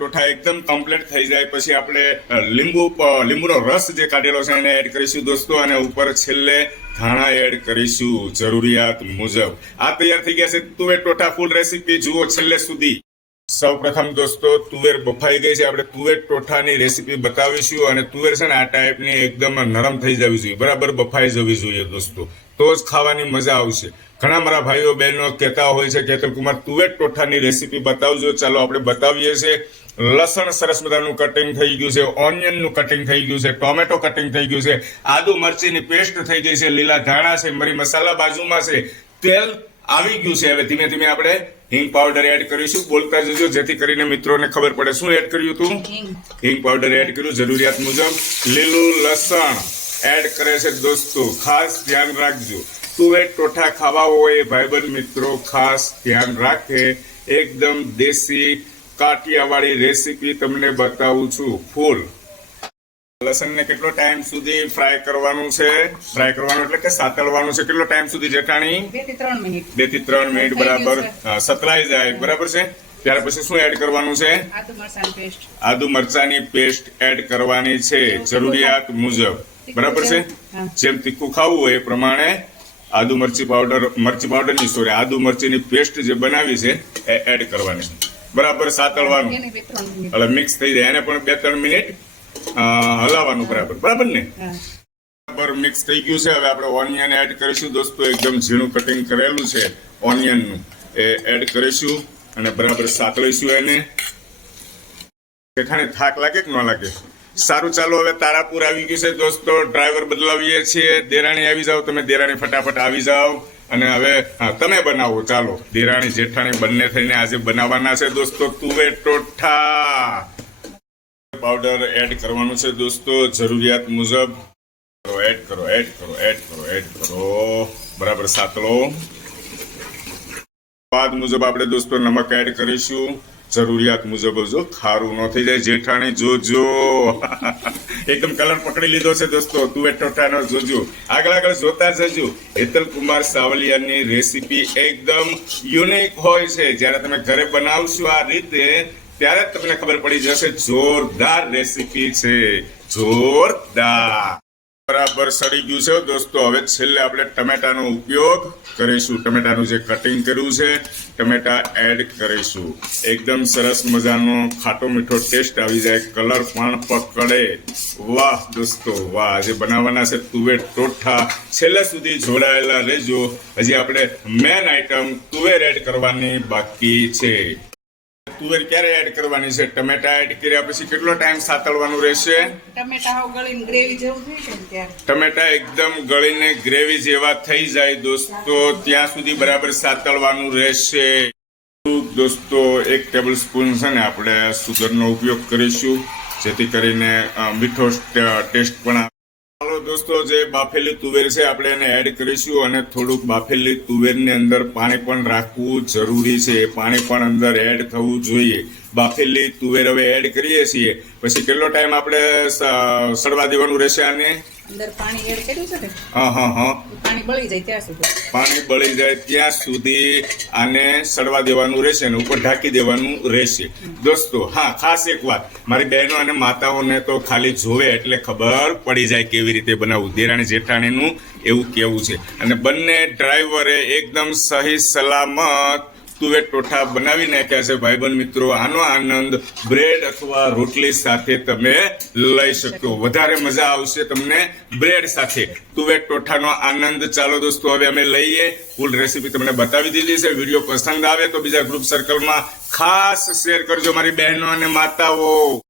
ટોઠા એકદમ કમ્પ્લીટ થઈ જાય પછી આપણે લીંબુનો રસ જે કાઢેલો છે એને એડ કરીશું દોસ્તો, અને ઉપર છેલ્લે ધાણા એડ કરીશું જરૂરિયાત મુજબ. આ તૈયાર થઈ ગયા છે તુવેર ટોઠા. ફૂલ રેસીપી જુઓ છેલ્લે સુધી. સૌપ્રથમ દોસ્તો તુવેર બફાઈ ગઈ છે. આપણે તુવેર ટોઠાની રેસીપી બતાવીશું, અને તુવેર છે ને આ ટાઈપની એકદમ નરમ થઈ જવી જોઈએ, બરાબર બફાઈ જવી જોઈએ દોસ્તો, તો જ ખાવાની મજા આવશે. ઘણા મારા ભાઈઓ બહેનો કહેતા હોય છે કે કેતન કુમાર તુવેર ટોઠાની રેસીપી બતાવજો. ચાલો આપણે બતાવીએ છીએ. લસણ સરસ મજાનું કટિંગ થઈ ગયું છે, ઓનિયનનું કટિંગ થઈ ગયું છે, ટોમેટો કટિંગ થઈ ગયું છે, આદુ મરચીની પેસ્ટ થઈ ગઈ છે, લીલા ધાણા છે, મરી મસાલા બાજુમાં છે, તેલ આવી ગયું છે. હવે ધીમે ધીમે આપણે હિંગ પાવડર એડ કરીશું. બોલતા જજો જેથી કરીને મિત્રોને ખબર પડે. શું એડ કર્યું હતું? હિંગ પાવડર એડ કર્યું જરૂરિયાત મુજબ. લીલું લસણ એડ કરે છે દોસ્તો, ખાસ ધ્યાન રાખજો. તુવેર ટોઠા ખાવા હોય ભાઈબંધ મિત્રો ખાસ ધ્યાન રાખે. એકદમ દેશી કાઠિયાવાડી રેસીપી તમને બતાવું છું. ફૂલ લસણને કેટલો ટાઈમ સુધી ફ્રાય કરવાનું છે? ફ્રાય કરવાનું એટલે કે સાતળવાનું છે. કેટલો ટાઈમ સુધી જેઠાણી? 2 થી 3 મિનિટ. 2 થી 3 મિનિટ બરાબર સતળાઈ જાય, બરાબર છે. ત્યાર પછી શું એડ કરવાનું છે? આદુ મરચાની પેસ્ટ એડ કરવાની છે જરૂરિયાત મુજબ, બરાબર છે. જેમ તીખું ખાવું હોય એ પ્રમાણે આદુ મરચી પાવડર ની સોરી આદુ મરચીની પેસ્ટ જે બનાવી છે એ એડ કરવાની, બરાબર સાતળવાનું, એટલે મિક્સ થઈ જાય. એને પણ 2-3 મિનિટ હલાવવાનું, બરાબર ને? બરાબર મિક્સ થઈ ગયું છે. હવે આપણે ઓનિયન એડ કરીશું દોસ્તો. એકદમ ઝીણું કટિંગ કરેલું છે ઓનિયનનું, એ એડ કરીશું અને બરાબર સાતળીશું એને. જેઠાને થાક લાગે કે ન લાગે? સારું ચાલો હવે તારાપુર આવી ગયું છે દોસ્તો. ડ્રાઈવર બદલાવીએ છીએ. દેરાણી આવી જાઓ તમે, દેરાણી ફટાફટ આવી જાઓ. અને હવે તમે બનાવો. ચાલો દેરાણી જેઠાણી બંને થઈને આજે બનાવવાના છે દોસ્તો તુવેર ટોઠા. પાવડર એડ કરવાનું છે દોસ્તો જરૂરિયાત મુજબ. એડ કરો, બરાબર સાતળો. સ્વાદ મુજબ આપણે દોસ્તો નમક એડ કરીશું જરૂરિયાત મુજબ. જો ખારું ન થઈ જાય જેઠાણી જોજો. એકદમ કલર પકડી લીધો છે દોસ્તો તુવેર ટોઠાનો. જોજો આગળ જોતા જજો. કેતન કુમાર સાવલિયાની રેસીપી એકદમ યુનિક હોય છે. જ્યારે તમે ઘરે બનાવશો આ રીતે ત્યારે જ તમને ખબર પડી જશે. જોરદાર રેસીપી છે, જોરદાર. બરાબર સડી ગયું છે દોસ્તો. હવે છેલ્લે આપણે ટમેટાનો ઉપયોગ કરીશું. ટમેટાનું જે કટિંગ કર્યું છે ટમેટા એડ કરીશું. એકદમ સરસ મજાનો ખાટો મીઠો ટેસ્ટ આવી જાય, કલર પણ પકડે. વાહ દોસ્તો વાહ. આજે બનાવવાના છે તુવેર ટોઠા. છેલ્લે સુધી જોડાયેલા રહેજો. હજી આપણે મેન આઈટમ તુવેર એડ કરવાની બાકી છે. તુવેર ક્યારે એડ કરવાની છે? ટમેટા એડ કર્યા પછી કેટલો ટાઈમ સાતળવાનું રહેશે? ટમેટા એકદમ ગળીને ગ્રેવી જેવા થઈ જાય દોસ્તો ત્યાં સુધી બરાબર સાતળવાનું રહેશે દોસ્તો. 1 ટેબલ સ્પૂન છે ને આપણે સુગરનો ઉપયોગ કરીશું જેથી કરીને મીઠો ટેસ્ટ પણ આવે. ચાલો દોસ્તો જે બાફેલી તુવેર છે આપણે એને એડ કરીશું, અને થોડુંક બાફેલી તુવેરની અંદર પાણી પણ રાખવું જરૂરી છે. પાણી પણ અંદર એડ થવું જોઈએ. બાફેલી તુવેર હવે એડ કરીએ છીએ પછી કેટલો ટાઈમ આપણે સડવા દેવાનું રહેશે આને? અંદર પાણી એડ કર્યું છે ને, પાણી બળી જાય ત્યાં સુધી આને સડવા દેવાનું રહેશે અને ઉપર ઢાંકી દેવાનું રહેશે દોસ્તો. હા ખાસ એક વાત, મારી બહેનો અને માતાઓને તો ખાલી જોવે એટલે ખબર પડી જાય કેવી રીતે બનાવવું. દેરાણી જેઠાણીનું એવું કેવું છે. અને બંને ડ્રાઈવરે એકદમ સહી સલામત તુવેર ટોઠા બનાવી નાખ્યા છે ભાઈબંધ મિત્રો. આનો આનંદ બ્રેડ અથવા રોટલી સાથે તમે લઈ શકો. વધારે મજા આવશે તમને બ્રેડ સાથે તુવેર ટોઠાનો આનંદ. ચાલો દોસ્તો હવે અમે લઈએ. ફૂલ રેસીપી તમને બતાવી દીધી છે. વિડીયો પસંદ આવે તો બીજા ગ્રુપ સર્કલમાં ખાસ શેર કરજો મારી બહેનો અને માતાઓ.